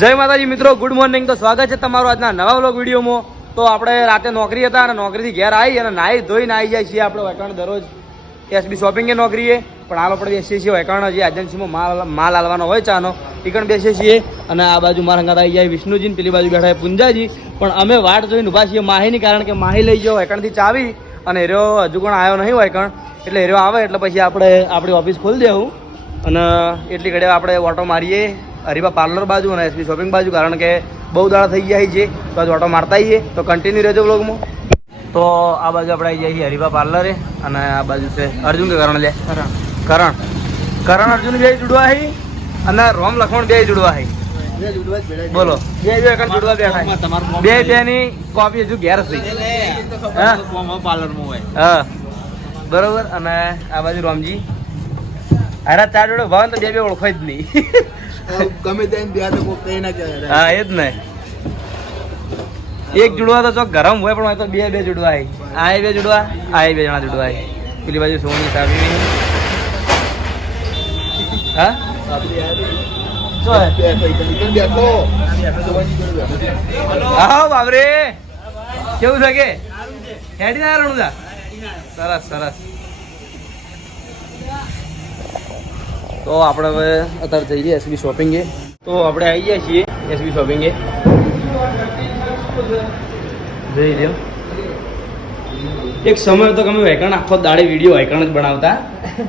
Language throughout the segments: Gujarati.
જય માતાજી મિત્રો, ગુડ મોર્નિંગ. તો સ્વાગત છે તમારું આજના નવા વ્લોગ વિડીયોમાં. તો આપણે રાતે નોકરી હતા અને નોકરીથી ઘેર આવી અને નાહી ધોઈને આવી જાય છીએ આપણે વેકણ દરરોજ એસબી શોપિંગે નોકરીએ. પણ હાલ આપણે બેસીએ છીએ વેકણ જે એજન્સીમાં માલ હાલવાનો હોય ચાનો ટીકણ બેસીએ છીએ. અને આ બાજુ મારા હંગાત આવી જાય વિષ્ણુજી, પેલી બાજુ બેઠા પૂંજાજી. પણ અમે વાટ જોઈને ઊભા છીએ માહીની, કારણ કે માહી લઈ ગયો વેકણથી ચાવી અને હેરો હજુ પણ આવ્યો નહીં વેકણ. એટલે હેરો આવે એટલે પછી આપણે આપણી ઓફિસ ખોલી દેવું અને એટલી ઘડી આપણે ઓટો મારીએ હરીબા પાર્લર બાજુ અને એસબી શોપિંગ બાજુ, કારણ કે બહુ દાડા થઈ ગયા છે તો આજ ઓટો મારતા આવીએ. તો કન્ટિન્યુ રહેજો વ્લોગમાં. તો આ બાજુ આપણે આવી જઈએ હરીબા પાર્લરે અને આ બાજુ છે અર્જુન કે કરણ લે કરણ અર્જુન બે જુડવા છે અને રોમ લખમણ બે જુડવા છે. બોલો બે એકણ જુડવા બેઠા બે ની કોપી હજુ ઘેર છે હા બરોબર. અને આ બાજુ રોમજી અરે ચાર જોડે ભાવ તો બે ઓળખાય જ નહીં. ગમે ત્યાં કઈ ના કહેવાય. હા એ જ ને, એક જુડવા તો ચોક ગરમ હોય પણ તો બે જુડવા આવી. આ બે જુડવા, આ બે જણા જુડવા આવી. પેલી બાજુ સોની સાબી હા હા બાબરે કેવું છે કે હેડી ના રણુદા? સરસ સરસ. તો આપણે હવે અત્યારે જઈ જઈએ એસબી શોપિંગે. તો આપણે આવી ગયા છીએ એસબી શોપિંગે. જઈ લ્યો. એક સમય તો તમે વેકણ આખો દાડે વિડીયો વેકણ જ બનાવતા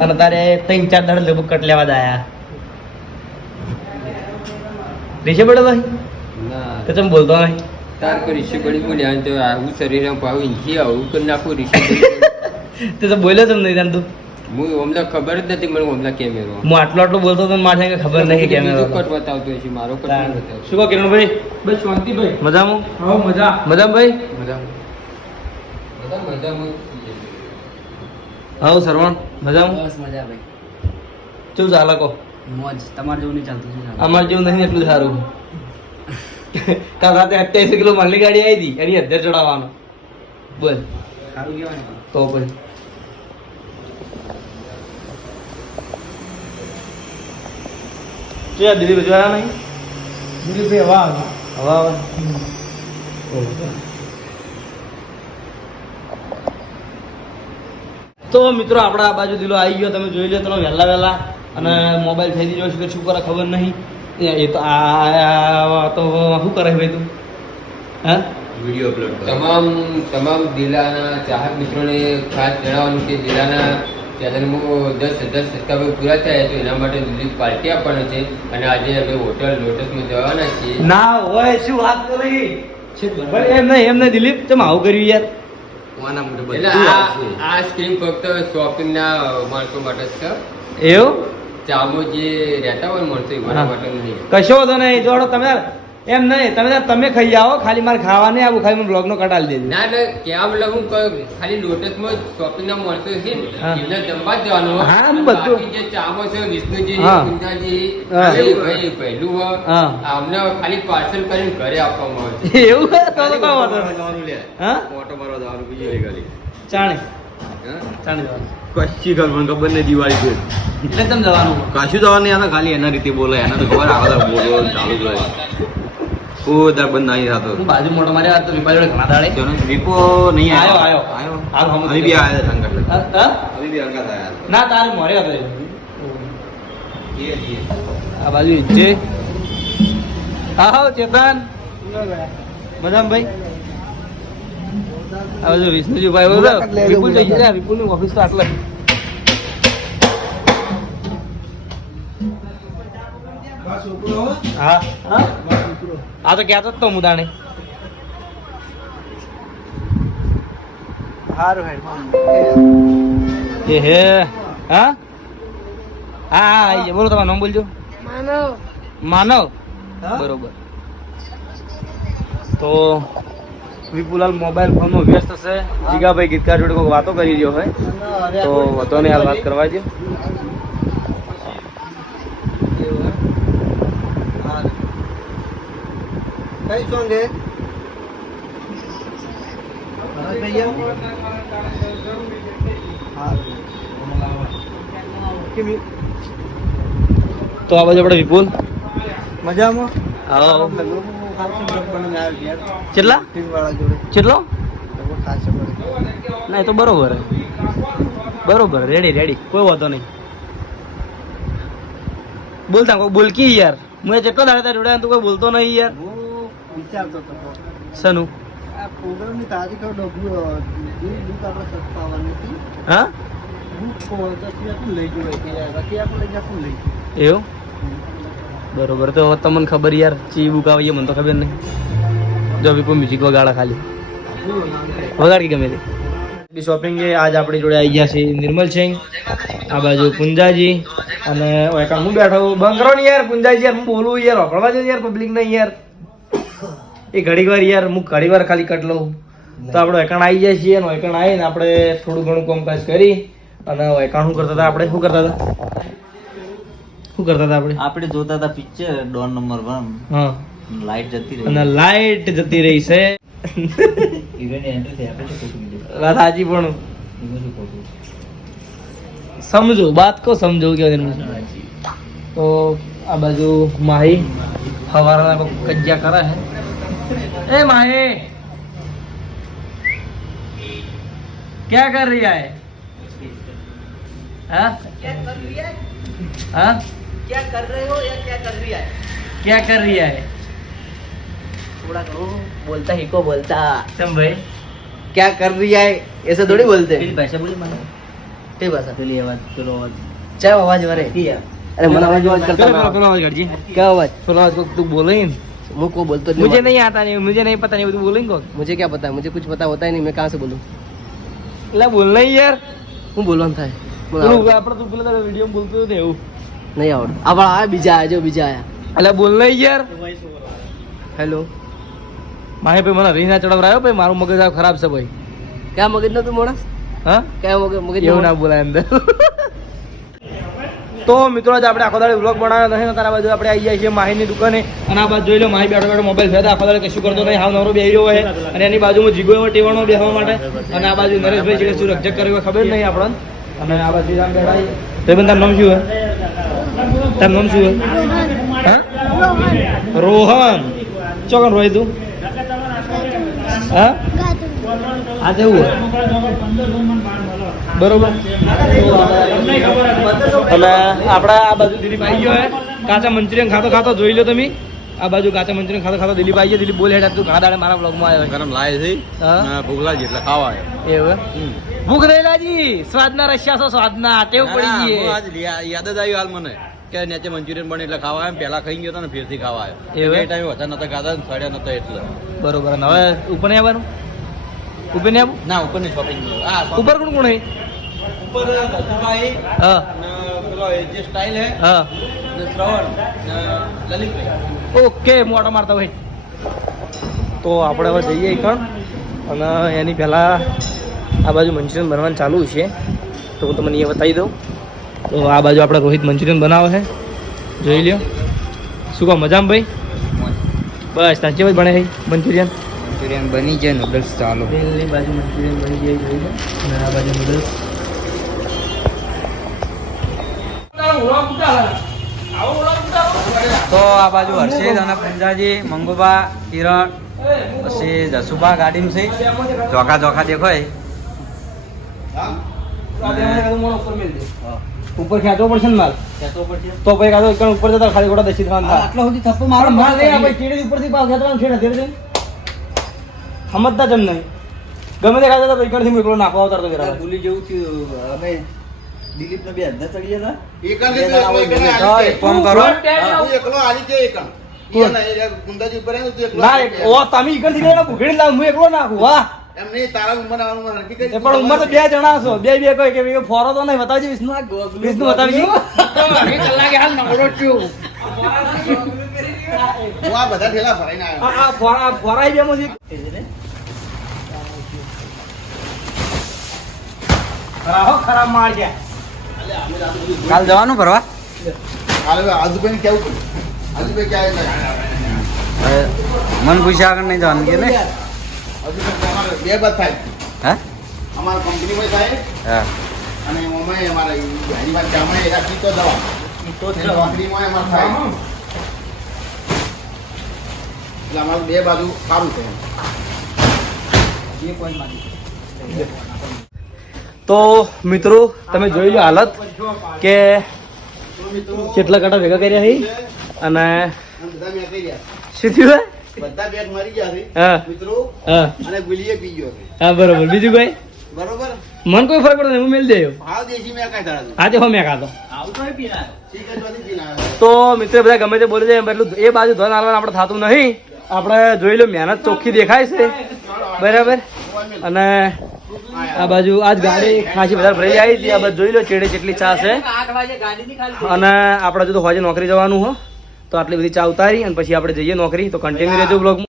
અને તારે 3-4 દાડે લગભગ કટ લેવા દાયા રીશે પડે ભાઈ તો તમે બોલતો નહીં તાર કોઈ રિશી પડી બોલ્યા તો આવું શરીર ભાવ ઇંચી આવું કરી નાખું રિશી તે તો બોલ્યો તમે નહીં તું. હું અમને ખબર જ નથી મને અમને કેમેરો હું આટલું બોલતો તો મારે ખબર નહીં કેમેરો કટ બતાવતો છે મારો કટ નહીં બતાવતો. શું કહો કિરણભાઈ? બસ શાંતિભાઈ. મજામાં? હા મજા. મજામાં ભાઈ? મજામાં હા સરવણ મજામાં? બસ મજા ભાઈ. શું ચાલે કહો? મોજ. તમારે જેવું નહીં ચાલતું છે. અમારે જેવું નહીં એટલું સારું. કાલ રાતે 28 કિલો માલની ગાડી આવી હતી એની અધ્ધર ચડાવવાનો. બોલ સારું કહેવાય ને. તો પછી શું દિલીપ હજુ આવ્યા નહીં? દિલીપભાઈ વાહ હવા આવે. તો મિત્રો આપણા આ બાજુ દિલો આવી ગયો, તમે જોઈ લો ચલો વહેલા અને મોબાઈલ થઈ ગયો છે કે શું કરે ખબર નહીં. એ તો આ તો શું કરે ભાઈ તું? હા વિડીયો અપલોડ તમામ દિલાના ચાહક મિત્રોને ખાસ જણાવવાનું કે દિલાના ચેનલમાં 10,000 સબસ્ક્રાઈબર પૂરા થયા તો એના માટે દિલીપ પાર્ટી આપવાનો છે અને આજે અમે હોટલ લોટસમાં જવાના છીએ. ના હોય શું વાત કરી એમ નહીં દિલીપ તમે આવું કર્યું યાર? એટલે આ સ્કીમ ફક્ત શોપિંગ ના માણસો માટે જ છે. એવું ચામો જે રહેતા હોય માણસો એના માટે નહીં. કશો વાંધો નહીં. જોડો તમે એમ નહીં તમે ખાઈ જાઓ, ખાલી મારે ખાવા નહીં આવું, ખાલી મને બ્લોગ નો કટાડી દેજો. ના કેવા મતલબ હું ખાલી લોટસમાં શોપિંગ ના માણસો છે હા. એમને જમવા જ જવાનું હોય. હા, અને બધું. બાકી જે ચામો છે વિષ્ણુજી હા. પૂંજાજી હા. ભાઈ પહેલું હોય હા. અમને ખાલી પાર્સલ કરીને ઘરે આપવામાં આવે છે. એવું હે? તો કોઈ વાંધો નહીં. હા ઓટો મારવા જવાનું બીજું નહીં ખાલી. ચાણે જવાનું. કશી ખબર નહીં દિવાળી છે એટલે તમે જવાનું કશું જવા નહીં. આને ખાલી એના રીતે બોલે, એના તો ખબર આગળ બોલો ચાલુ જ હોય. ઓ દર બંધ નહીં થતો. હું બાજુ મોટો માર્યા તો વિપા જોડે ઘણા દાડે રીપો નહીં આયો. હાલ હમ અભી બી આયા હતા અંકલ. હા? અભી બી અંકલ આયા ના તારે મોરે હતો આ બાજુ ઈજ્જે. હા ચેતન મજામાં ભાઈ? આ બાજુ વિષ્ણુજી ભાઈ બોલો. વિપુલ જઈ ગયા. વિપુલ ની ઓફિસ તો આટલે. હા હા આ તો કહેતો જ તો મુદાણે. એ હે હા હા બોલો તમારું નામ બોલજો. માનવ બરોબર. તો વિપુલાલ મોબાઈલ ફોનમાં વ્યસ્ત છે. જીગાભાઈ ગીતકાર જોડે કોઈ વાતો કરી રહ્યો હોય તો વાતો ને હાલ વાત કરવા દો. કઈ સોંગ હે? તો આ બાજુ આપણે વિપુલ મજામાં. આવો કેટલા કેટલો ના એ તો બરોબર હે. બરોબર રેડી રેડી કોઈ વાંધો નહીં. બોલતા કોઈ બોલકી યાર હું જેટલો દાડે જોડે તું કોઈ બોલતો નહીં યાર. વિચારતો હતો સનું આ પ્રોગ્રામની તારીખ બુક આપણે સત્તાવાની હતી. હા બુક તો લઈ ગયો રકી આપણે લઈ જતું લઈ ગયું. એવું બરોબર તો હવે તમને ખબર યાર ચી બુક આવીએ મને તો ખબર નહીં. જો બી કોઈ મ્યુઝિક વગાડા ખાલી વગાડ કે ગમે તે શોપિંગ એ આજ આપણી જોડે આવી ગયા છે નિર્મલ સિંહ, આ બાજુ પુંજાજી અને એકા હું બેઠો બંધ કરો ને યાર પુંજાજી યાર હું બોલું યાર વાપરવા જો યાર પબ્લિક નહીં યાર એ ઘડીક વાર યાર હું ઘડી વાર ખાલી કટ લઉં તો આપણે એકાણ આવી જાય છીએ અને એકાણ આવીને આપણે થોડું ઘણું કામકાજ કરી અને એકાણ શું કરતા હતા આપણે શું કરતા હતા આપણે જોતા હતા પિક્ચર ડોન નંબર 1. હા લાઈટ જતી રહી અને લાઈટ જતી રહી છે હીરોની એન્ટ્રી થઈ આપણે શું ખોટું કીધું વાત સાચી પણ એમાં શું ખોટું સમજો બાત કો સમજો કે તો આ બાજુ માહી હવારના કજ્જા કરે है. ए माही क्या कर रही है हाँ हाँ क्या कर रहे हो या क्या कर रही है? क्या कर रही है थोड़ा करो बोलता ही को बोलता सम भाई क्या कर रही है ऐसे थोड़ी बोलते પેલી ભાષા બોલી મને તે ભાષા પેલી અવાજ પેલો અવાજ क्या आवाज वाले अरे मन आवाज करता चलो ना। थोड़ा आवाज कर जी क्या आवाज थोड़ा आवाज को तू बोले ही मुंह को बोलते मुझे नहीं आता नहीं मुझे नहीं पता नहीं तू बोलेंगे को मुझे क्या पता है मुझे कुछ पता होता ही नहीं मैं कहाँ से बोलूँ ला बोलना ही यार હું બોલવાનું થાય તું આપણે તું પેલા વિડિયો બોલતો હતો એવું નહીં આવડતું આ પણ આ બીજા આયા જો બીજા આયા એટલે બોલના ही यार હેલો માહે ભાઈ મને રીના ચડાવરાયો ભાઈ મારું મગજ આ ખરાબ છે ભાઈ ક્યાં મગજનો તું માણસ હા ક્યાં મગજ એવું ના બોલાય અંદર તો મિત્રો આજે આપણે આખો દાડે વ્લોગ બનાવ્યો નથી તારા બાજુ આપણે આવી જાય છીએ માહીની દુકાને અને આ બાજુ જોઈ લો માહી બેઠો બેઠો મોબાઈલ ફેરતા આખો દાડે કશું કરતો નહીં હાવ નવરો બેહી રહ્યો હોય અને એની બાજુમાં જીગો એવો ટેવાનો બેસવા માટે અને આ બાજુ નરેશભાઈ છે શું રક્ષક કર્યું ખબર નહીં આપણને અને આ બાજુ રામ બેઠા તો બંધ તારું નામ શું હોય તારું નામ શું હોય હા રોહન ચોકન રોહિત તું હા આ જેવું હોય બરોબર અને આપડા આ બાજુ દિલીપ આવી ગયો હે કાચા મંચુરિયન ખાતો ખાતો જોઈ લો તમે આ બાજુ કાચા મંચુરિયન ખાતો ખાતો દિલીપ આવી ગયો દિલીપ બોલે હેઠા તું ઘણા દાડે મારા બ્લોગમાં આવ્યો ગરમ લાય છે હા ભૂખ લાગી એટલે ખાવા આવ્યો એવું ભૂખ નહીં લાગી સ્વાદના રશિયા છો સ્વાદના ટેવ પડી ગઈ આજ યાદ જ આવ્યું હાલ મને કે નીચે મંચુરિયન બને એટલે ખાવા આવ્યો પેલા ખાઈ ગયો હતો ને ફેરથી ખાવા આવ્યો એવું? એ ટાઈમે વધારે નતા ખાતા ને સડ્યા નતા એટલે બરોબર અને હવે ઉપર નહીં આવવાનું ઉપર નહીં આવું ના ઉપરની શોપિંગ ઉપર કોણ કોણ હે ઉપર દસુભાઈ હા ને પેલો જે સ્ટાઇલ હે હા ને શ્રવણ ને લલિતભાઈ ઓકે મોટા મારતા ભાઈ તો આપણે હવે જઈએ કણ અને એની પહેલાં આ બાજુ મંચુરિયન બનવાનું ચાલુ છે તો હું તમને એ બતાવી દઉં તો આ બાજુ આપણે રોહિત મંચુરિયન બનાવે છે જોઈ લ્યો શું કહો મજામાં ભાઈ બસ સાચી વાત બને છે મંચુરિયન મંચુરિયન બની જાય નૂડલ્સ ચાલો તેલની બાજુ મંચુરિયન બની જાય જોઈ લો અને આ બાજુ નૂડલ્સ તો આ બાજુ હર્ષિત અને પુંજાજી મંગુબા કિરણ પછી જસુબા ગાડીમાં છે ચોખા ચોખા દેખાય ઉપર ખેંચવો પડશે ને માલ તો પછી કાતો એકણ ઉપર જતા ખાલી ખોટા દસી થવાના આટલો સુધી થપ્પો મારો માલ નહીં આપણે ચીડી ઉપરથી પાવ ખેંચવાનું છે ને ધીરે ધીરે સમજતા જમ નહીં ગમે તે ખાતા તો એકણથી હું એકલો નાખવા આવતા તો જરા ભૂલી જેવું થયું અમે દિલીપ ને બે અડધા ચડી ગયા ફોન કરો ના ઓ તમે એકણથી લઈને ભૂખેડી લાવ હું એકલો નાખું વાહ એ પણ ઉંમર તો બે જણા છો બે બે કોઈ કે ફોરો તો નહીં બતાવજો વિષ્ણુ વિષ્ણુ બતાવજો કલાકે હાલ નવરો છું આ ફોરાઈ બે મોજી ખરાબ માર ગયા કાલ જવાનું ફરવા મન પૂછ્યા આગળ નહીં જવાનું કે ને બે બાદ થાય હે અમારા કંપનીમાં થાય હા અને એમાં અમારા હરીમાં ચામાં એ રાખી તો દવા તો નોકરીમાં એમાં થાય એટલે અમારું બે બાજુ સારું છે તો મિત્રો તમે જોઈ લો હાલત કે કેટલા કાંટા ભેગા કર્યા છે અને બધા મેં કહી ગયા શું થયું બધા બેગ મરી ગયા છે હા મિત્રો હા અને ગુલીએ પી ગયો છે હા બરોબર બીજું કોઈ બરોબર મન કોઈ ફરક પડતો નહીં હું મેલ દેયો હાવ દેશી મેં કાંઈ ધરાતું આજે હો મેં ખાતો ઠીક છે ત્યાંથી પીને આવ્યો. તો મિત્રો બધા ગમે તે બોલી જાય એટલું એ બાજુ ધન હાલવાનું આપણે થતું નહીં આપણે જોઈ લો મહેનત ચોખ્ખી દેખાય છે બરાબર અને આ બાજુ આજ ગાડી ખાસી બધા ભરેલી આવી હતી આ બાજુ જોઈ લો ચેડે જેટલી ચા છે અને આપણે જો તો હોજે નોકરી જવાનું હો તો આટલી બધી ચા ઉતારી અને પછી આપણે જઈએ નોકરી તો કન્ટિન્યુ રહેજો બ્લોગમાં